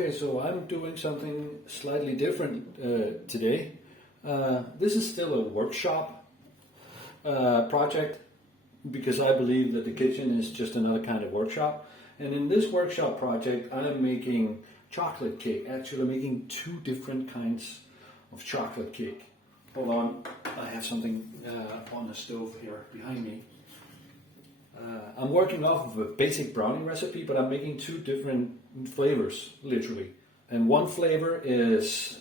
Okay, so I'm doing something slightly different today. This is still a workshop project because I believe that the kitchen is just another kind of workshop. And in this workshop project, I'm making chocolate cake. Actually, I'm making two different kinds of chocolate cake. Hold on, I have something on the stove here behind me. I'm working off of a basic brownie recipe, but I'm making two different flavors, literally. And one flavor is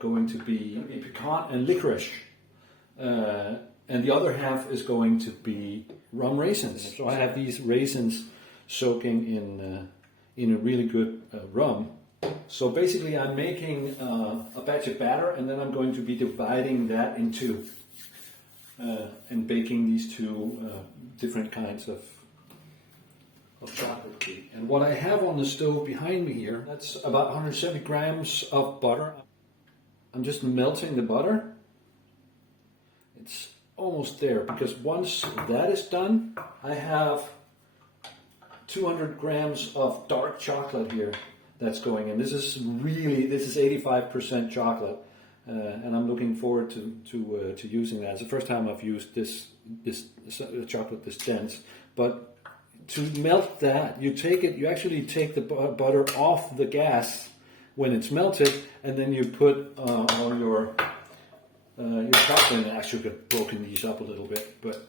going to be pecan and licorice. And the other half is going to be rum raisins. So I have these raisins soaking in a really good rum. So basically I'm making a batch of batter, and then I'm going to be dividing that in two and baking these two different kinds of chocolate cake. And what I have on the stove behind me here, that's about 170 grams of butter. I'm just melting the butter. It's almost there, because once that is done, I have 200 grams of dark chocolate here that's going in. This is 85% chocolate, and I'm looking forward to using that. It's the first time I've used this chocolate this dense. But to melt that, you actually take the butter off the gas when it's melted, and then you put all your chocolate in. I should have broken these up a little bit, but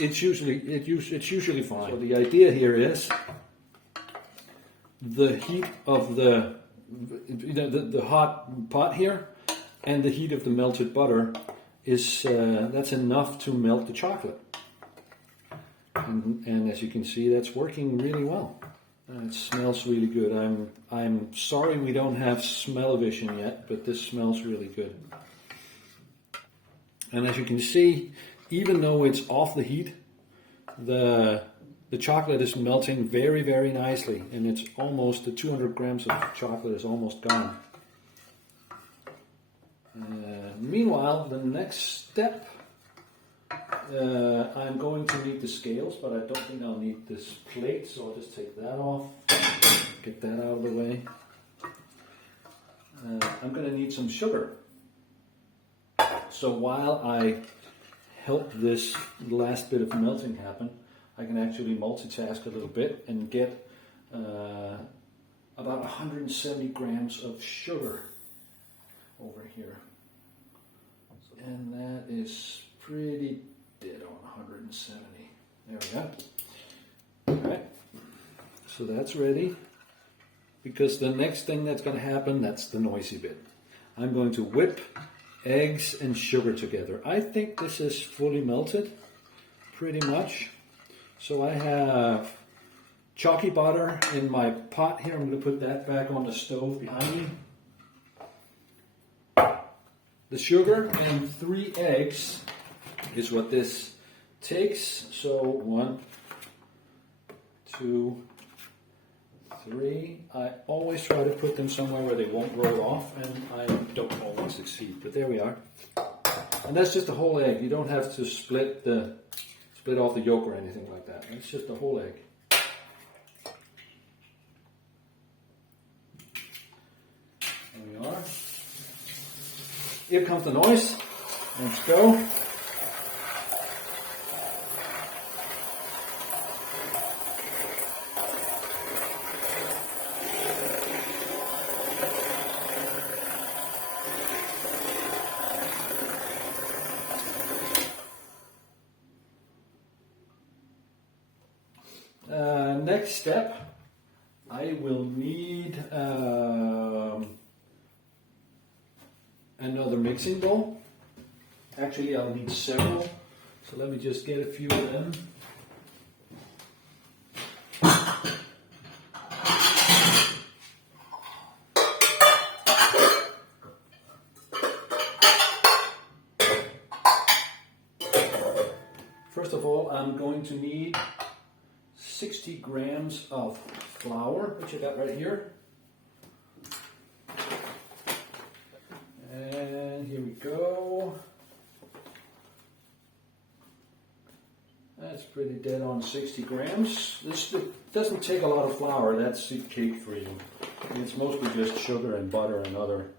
it's usually fine. So the idea here is the heat of the hot pot here and the heat of the melted butter is that's enough to melt the chocolate. And as you can see, that's working really well. It smells really good. I'm sorry we don't have smell-o-vision yet, but this smells really good. And as you can see, even though it's off the heat, the chocolate is melting very, very nicely, and it's almost, the 200 grams of chocolate is almost gone. Meanwhile, the next step, I'm going to need the scales, but I don't think I'll need this plate, so I'll just take that off, get that out of the way. I'm going to need some sugar. So while I help this last bit of melting happen, I can actually multitask a little bit and get about 170 grams of sugar over here. And that is pretty dead on 170. There we go. All right, so that's ready, because the next thing that's going to happen, that's the noisy bit. I'm going to whip eggs and sugar together. I think this is fully melted, pretty much. So I have chalky butter in my pot here. I'm going to put that back on the stove behind me. The sugar and 3 eggs is what this takes. So 1, 2, 3. I always try to put them somewhere where they won't roll off, and I don't always succeed, but there we are. And that's just a whole egg. You don't have to split off the yolk or anything like that. It's just a whole egg. There we are. Here comes the noise. Let's go. Next step, I will need another mixing bowl. Actually, I'll need several, so let me just get a few of them. First of all, I'm going to need 60 grams of flour, which I got right here. And here we go. That's pretty dead on 60 grams. This doesn't take a lot of flour. That's the cake for you. It's mostly just sugar and butter and other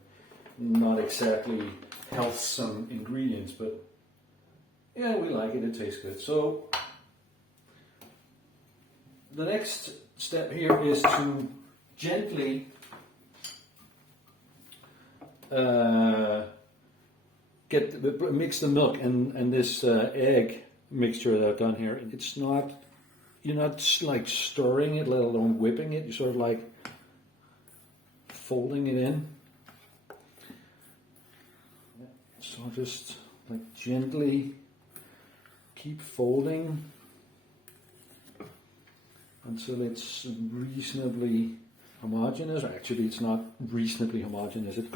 not exactly healthsome ingredients, but yeah, we like it. It tastes good. So the next step here is to gently mix the milk and this egg mixture that I've done here. It's not, you're not like stirring it, let alone whipping it. You're sort of like folding it in. So just like gently keep folding until it's reasonably homogeneous. Actually, it's not reasonably homogeneous. It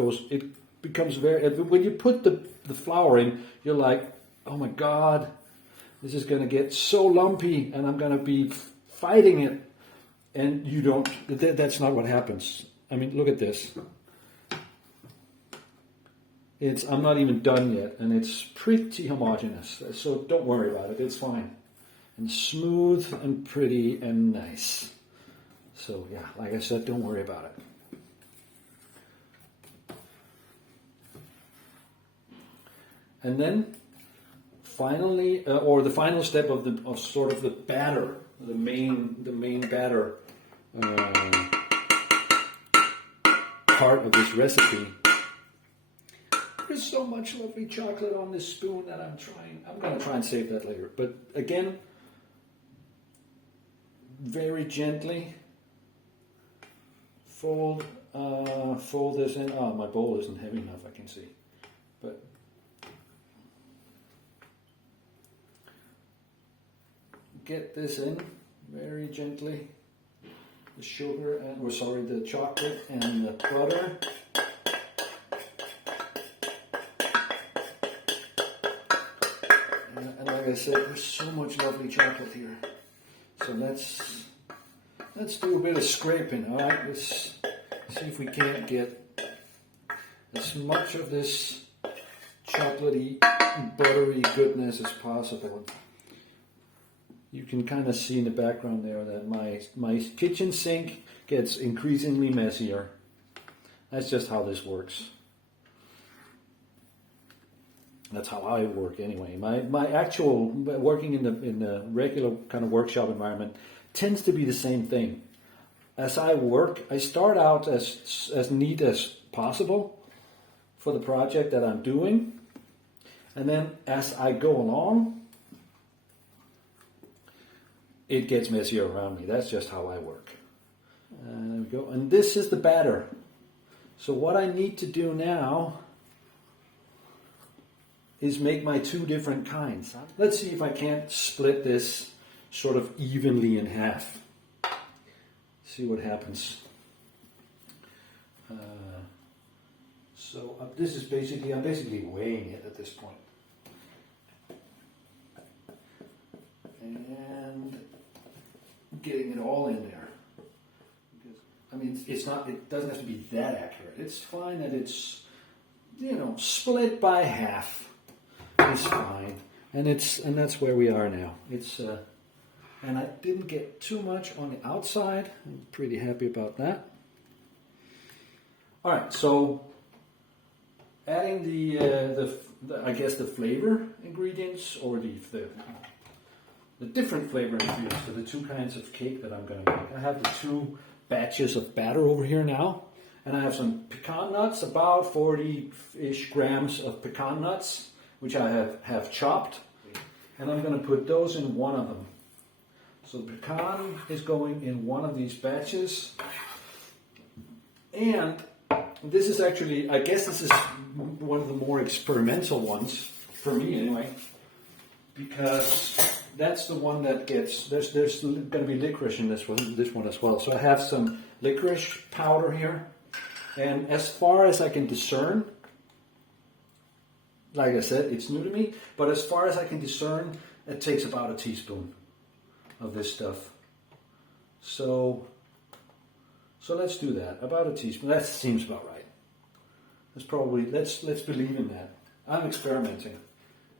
becomes very, when you put the flour in, you're like, oh my God, this is going to get so lumpy and I'm going to be fighting it. And you don't, that's not what happens. I mean, look at this. I'm not even done yet, and it's pretty homogeneous. So don't worry about it. It's fine. And smooth and pretty and nice. So yeah, like I said, don't worry about it. And then finally, or the final step of the batter, the main batter part of this recipe. There's so much lovely chocolate on this spoon that I'm going to try and save that later. But again, very gently fold this in. Oh, my bowl isn't heavy enough, I can see. But get this in very gently. The sugar the chocolate and the butter. And like I said, there's so much lovely chocolate here. So let's do a bit of scraping, all right? Let's see if we can't get as much of this chocolatey, buttery goodness as possible. You can kind of see in the background there that my kitchen sink gets increasingly messier. That's just how this works. That's how I work anyway. My actual working in the regular kind of workshop environment tends to be the same thing. As I work, I start out as neat as possible for the project that I'm doing. And then as I go along, it gets messier around me. That's just how I work. There we go. And this is the batter. So what I need to do now is make my two different kinds. Let's see if I can't split this sort of evenly in half. See what happens. This is I'm basically weighing it at this point. And getting it all in there. Because, I mean, it doesn't have to be that accurate. It's fine that it's, split by half. It's fine. And that's where we are now. And I didn't get too much on the outside. I'm pretty happy about that. All right, so adding the flavor ingredients, or the different flavor ingredients for the two kinds of cake that I'm going to make. I have the two batches of batter over here now, and I have some pecan nuts, about 40-ish grams of pecan nuts, which I have chopped, and I'm going to put those in one of them. So the pecan is going in one of these batches, and this is actually, I guess this is one of the more experimental ones, for me anyway, because that's the one that gets, there's going to be licorice in this one as well. So I have some licorice powder here, and as far as I can discern, like I said, it's new to me, but as far as I can discern, it takes about a teaspoon of this stuff. So let's do that, about a teaspoon. That seems about right. Let's believe in that. I'm experimenting.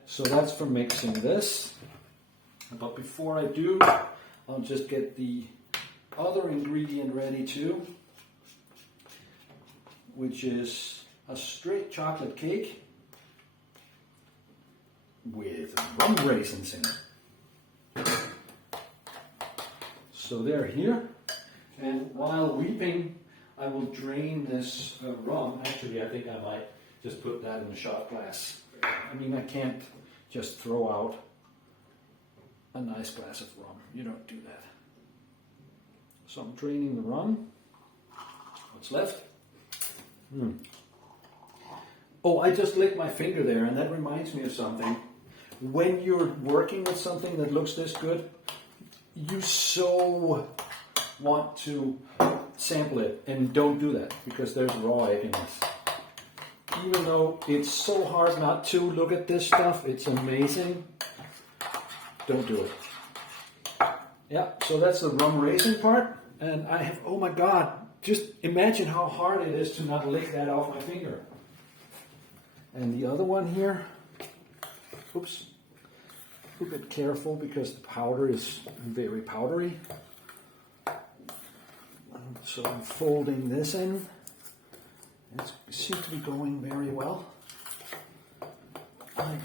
So that's for mixing this. But before I do, I'll just get the other ingredient ready too. which is a straight chocolate cake with rum raisins in it. So they're here, and while weeping, I will drain this rum. Actually, I think I might just put that in a shot glass. I mean, I can't just throw out a nice glass of rum. You don't do that. So I'm draining the rum. What's left? Oh, I just licked my finger there, and that reminds me of something. When you're working with something that looks this good, you so want to sample it, and don't do that because there's raw egg in this. Even though it's so hard not to look at this stuff, it's amazing. Don't do it. Yeah, so that's the rum raisin part, and I have, oh my God, just imagine how hard it is to not lick that off my finger. And the other one here, oops, a bit careful because the powder is very powdery. So I'm folding this in. It seems to be going very well. I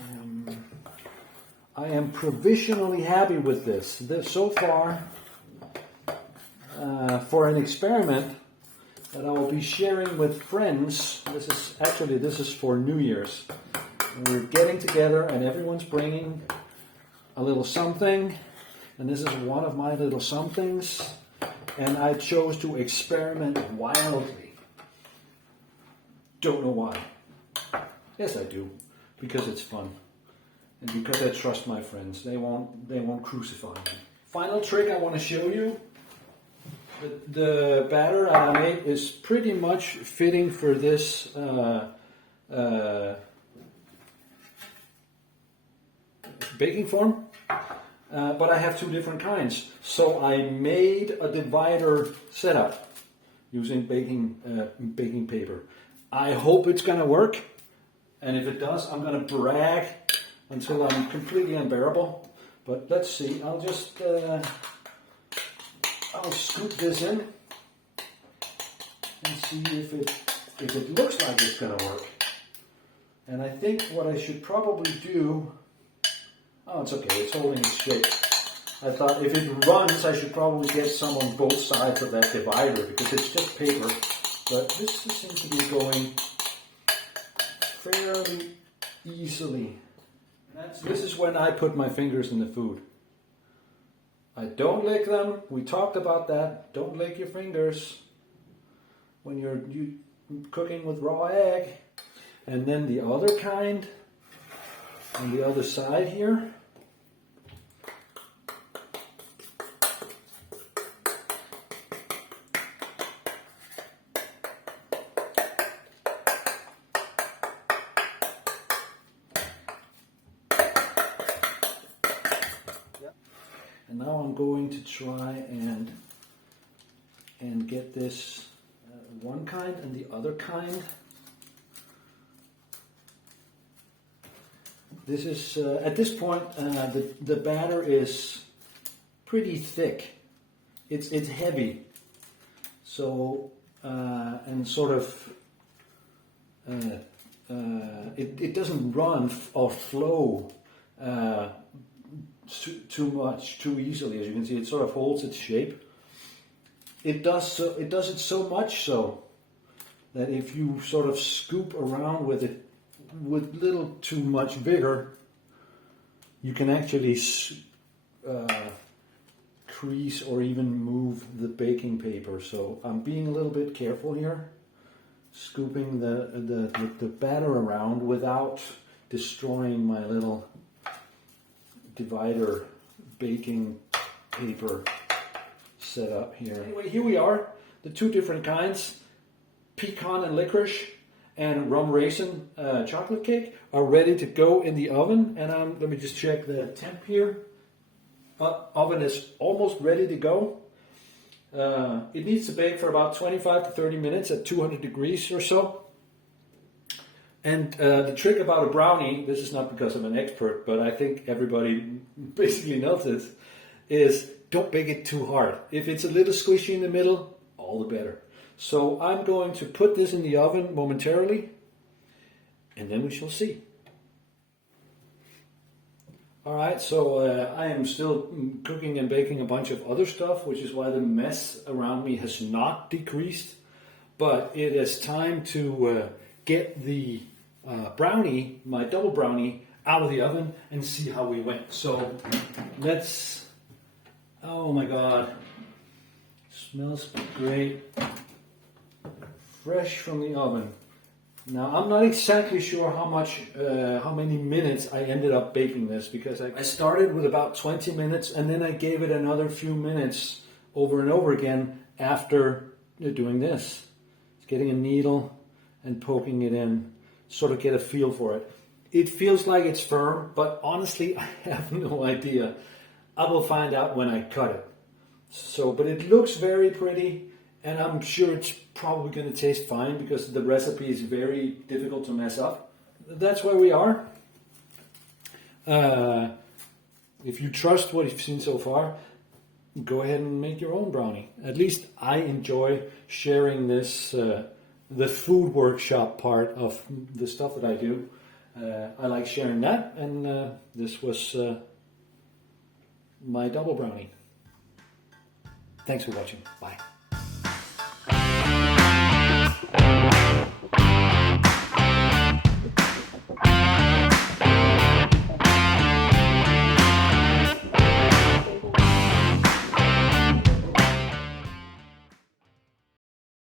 am provisionally happy with this. So far, for an experiment that I will be sharing with friends. This is for New Year's. We're getting together and everyone's bringing a little something, and this is one of my little somethings, and I chose to experiment wildly. Don't know why. Yes, I do, because it's fun, and because I trust my friends. They won't crucify me. Final trick I want to show you. The batter I made is pretty much fitting for this baking form, but I have two different kinds. So I made a divider setup using baking paper. I hope it's gonna work, and if it does, I'm gonna brag until I'm completely unbearable. But let's see. I'll scoop this in and see if it looks like it's gonna work. And I think what I should probably do. Oh, it's okay, it's holding its shape. I thought if it runs, I should probably get some on both sides of that divider because it's just paper. But this seems to be going fairly easily. This is when I put my fingers in the food. I don't lick them. We talked about that. Don't lick your fingers when you're cooking with raw egg. And then the other kind on the other side here. And now I'm going to try and get this one kind and the other kind. This is at this point the batter is pretty thick. It's heavy, so and sort of it doesn't run or flow too easily. As you can see, it sort of holds its shape. It does it so much so that if you sort of scoop around with it with little too much vigor, you can actually crease or even move the baking paper. So I'm being a little bit careful here, scooping the batter around without destroying my little divider baking paper setup here. Anyway, here we are, the two different kinds, pecan and licorice and rum raisin chocolate cake are ready to go in the oven. And let me just check the temp here. Oven is almost ready to go. It needs to bake for about 25 to 30 minutes at 200 degrees or so. And the trick about a brownie, this is not because I'm an expert, but I think everybody basically knows this, is don't bake it too hard. If it's a little squishy in the middle, all the better. So I'm going to put this in the oven momentarily, and then we shall see. Alright, so I am still cooking and baking a bunch of other stuff, which is why the mess around me has not decreased. But it is time to get the brownie, my double brownie, out of the oven and see how we went. So let's, oh my god, smells great, fresh from the oven. Now I'm not exactly sure how many minutes I ended up baking this, because I started with about 20 minutes and then I gave it another few minutes over and over again after doing this. It's getting a needle and poking it in, sort of get a feel for it. It feels like it's firm, but honestly, I have no idea. I will find out when I cut it. So, but it looks very pretty, and I'm sure it's probably going to taste fine because the recipe is very difficult to mess up. That's where we are. If you trust what you've seen so far, go ahead and make your own brownie. At least I enjoy sharing this, the food workshop part of the stuff that I do. I like sharing that, and this was my double brownie. Thanks for watching. Bye.